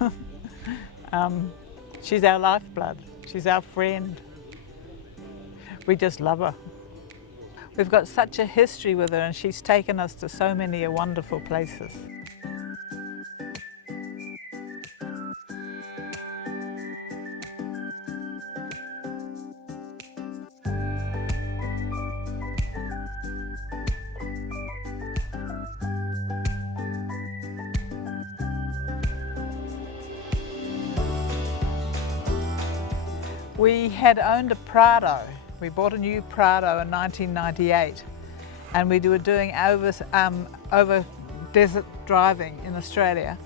it. She's our lifeblood. She's our friend. We just love her. We've got such a history with her, and she's taken us to so many wonderful places. We had owned a Prado. We bought a new Prado in 1998, and we were doing over desert driving in Australia,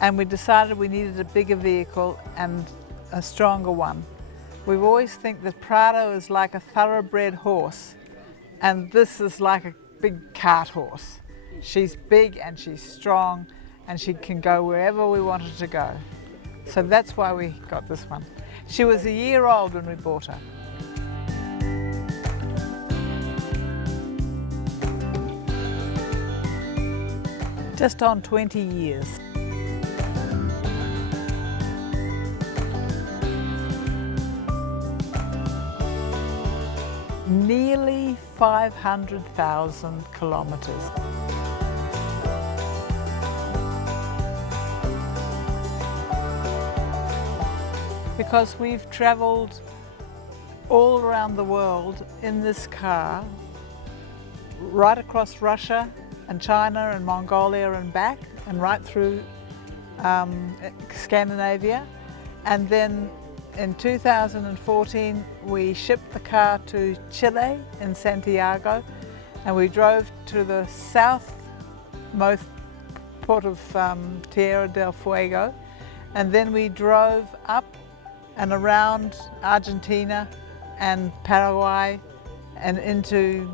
and we decided we needed a bigger vehicle and a stronger one. We've always think that Prado is like a thoroughbred horse, and this is like a big cart horse. She's big and she's strong, and she can go wherever we want her to go. So that's why we got this one. She was a year old when we bought her. Just on 20 years. Nearly 500,000 kilometres. Because we've travelled all around the world in this car, right across Russia and China and Mongolia and back, and right through Scandinavia. And then in 2014 we shipped the car to Chile in Santiago, and we drove to the southmost port of Tierra del Fuego, and then we drove up and around Argentina and Paraguay and into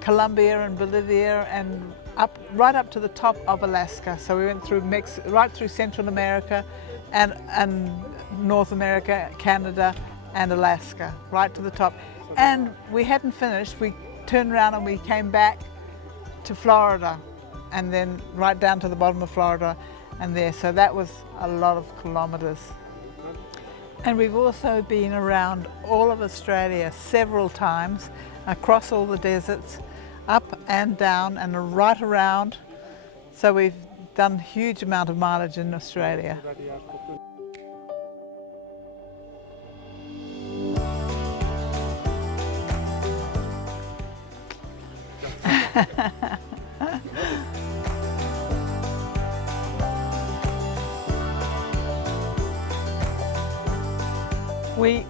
Colombia and Bolivia and right up to the top of Alaska. So we went through right through Central America and North America, Canada and Alaska, right to the top. And we hadn't finished. We turned around and we came back to Florida, and then right down to the bottom of Florida and there. So that was a lot of kilometres. And we've also been around all of Australia several times, across all the deserts, up and down and right around. So we've done a huge amount of mileage in Australia.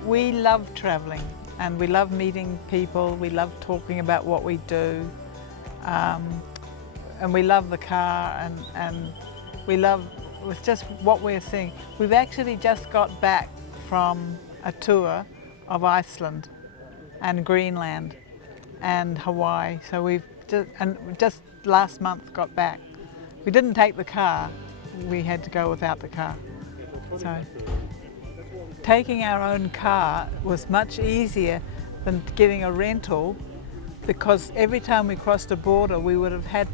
We love travelling, and we love meeting people, we love talking about what we do, and we love the car, and we love, it's just what we're seeing. We've actually just got back from a tour of Iceland and Greenland and Hawaii, so we've just last month got back. We didn't take the car, we had to go without the car. So taking our own car was much easier than getting a rental, because every time we crossed a border we would have had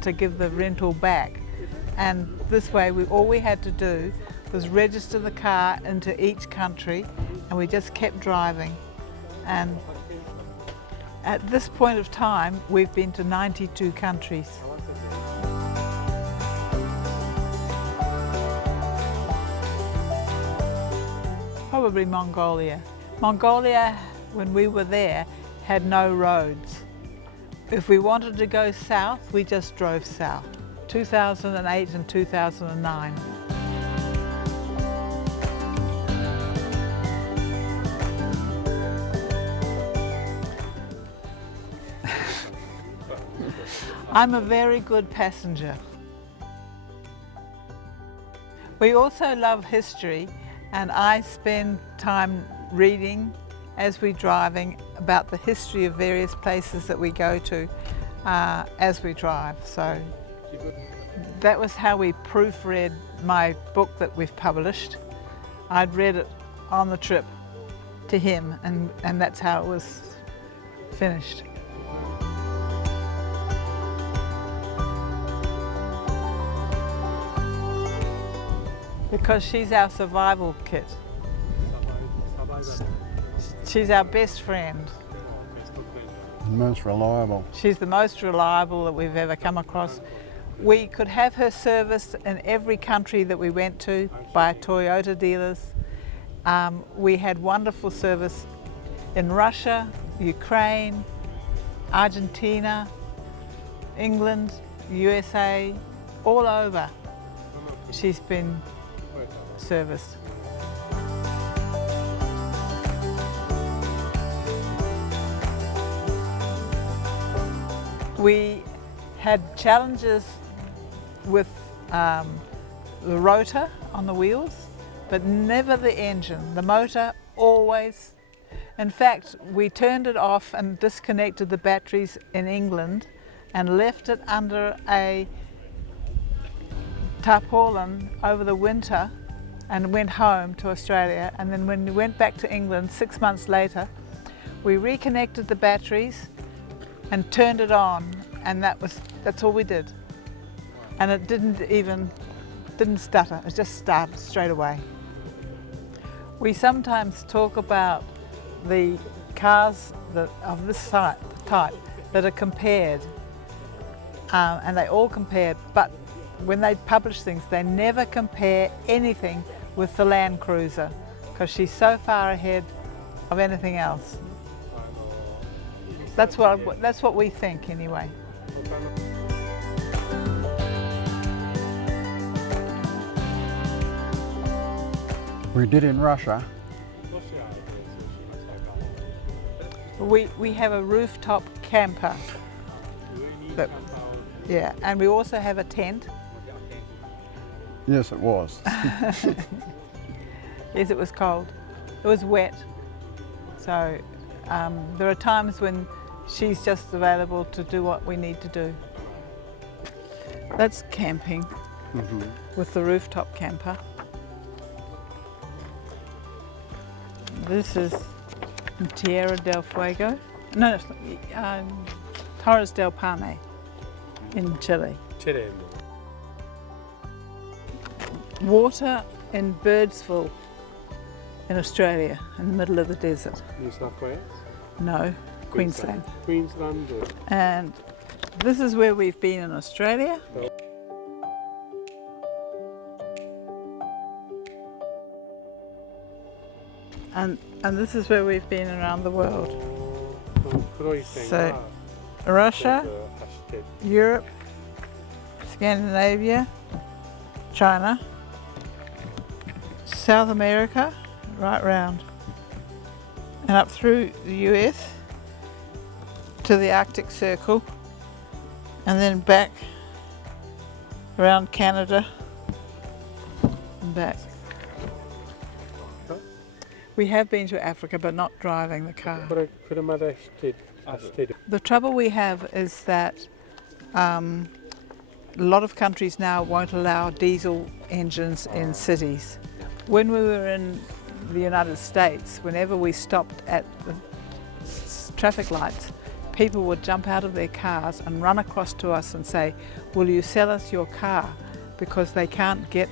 to give the rental back, and this way all we had to do was register the car into each country, and we just kept driving. And at this point of time we've been to 92 countries. Probably Mongolia. Mongolia, when we were there, had no roads. If we wanted to go south, we just drove south. 2008 and 2009. I'm a very good passenger. We also love history, and I spend time reading as we're driving about the history of various places that we go to as we drive. So that was how we proofread my book that we've published. I'd read it on the trip to him, and that's how it was finished. Because she's our survival kit. She's our best friend. Most reliable. She's the most reliable that we've ever come across. We could have her serviced in every country that we went to by Toyota dealers. We had wonderful service in Russia, Ukraine, Argentina, England, USA, all over. She's been serviced. We had challenges with the rotor on the wheels, but never the engine. The motor always. In fact, we turned it off and disconnected the batteries in England and left it under a tarpaulin over the winter and went home to Australia. And then when we went back to England 6 months later, we reconnected the batteries and turned it on, and that's all we did. And it didn't stutter, it just started straight away. We sometimes talk about the cars of this type that are compared, and they all compare, but when they publish things, they never compare anything with the Land Cruiser, because she's so far ahead of anything else. That's what we think anyway. We did in Russia. We have a rooftop camper. Yeah, and we also have a tent. Yes, it was. Yes, it was cold. It was wet. So there are times when she's just available to do what we need to do. That's camping with the rooftop camper. This is Tierra del Fuego. No, it's not, Torres del Paine in Chile. Water in Birdsville in Australia, in the middle of the desert. New South Wales? No, Queensland. Queensland. And this is where we've been in Australia. And this is where we've been around the world. So, Russia, Europe, Scandinavia, China, South America, right round, and up through the US to the Arctic Circle, and then back around Canada and back. We have been to Africa, but not driving the car. The trouble we have is that a lot of countries now won't allow diesel engines in cities. When we were in the United States, whenever we stopped at the traffic lights, people would jump out of their cars and run across to us and say, "Will you sell us your car?" Because they can't get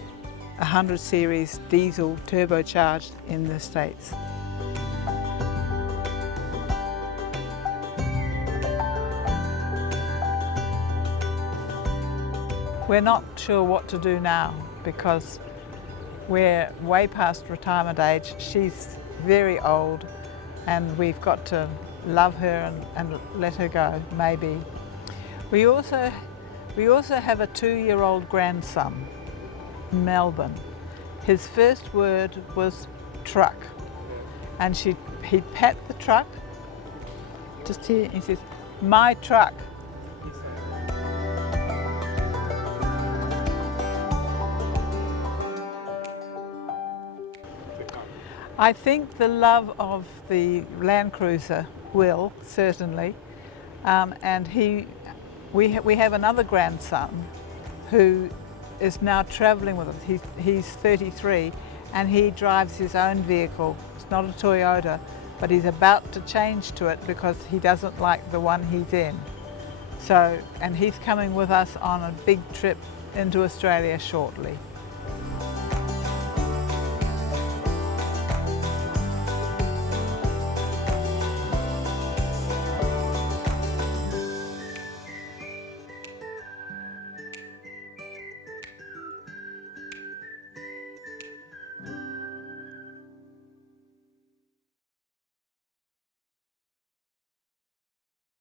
100 series diesel turbocharged in the States. We're not sure what to do now because we're way past retirement age. She's very old and we've got to love her and let her go, maybe. We also have a 2-year-old grandson in Melbourne. His first word was truck, and he'd pat the truck, just here, he says, "My truck." I think the love of the Land Cruiser will, certainly, and we have another grandson who is now travelling with us. He's 33 and he drives his own vehicle. It's not a Toyota, but he's about to change to it because he doesn't like the one he's in. So, and he's coming with us on a big trip into Australia shortly.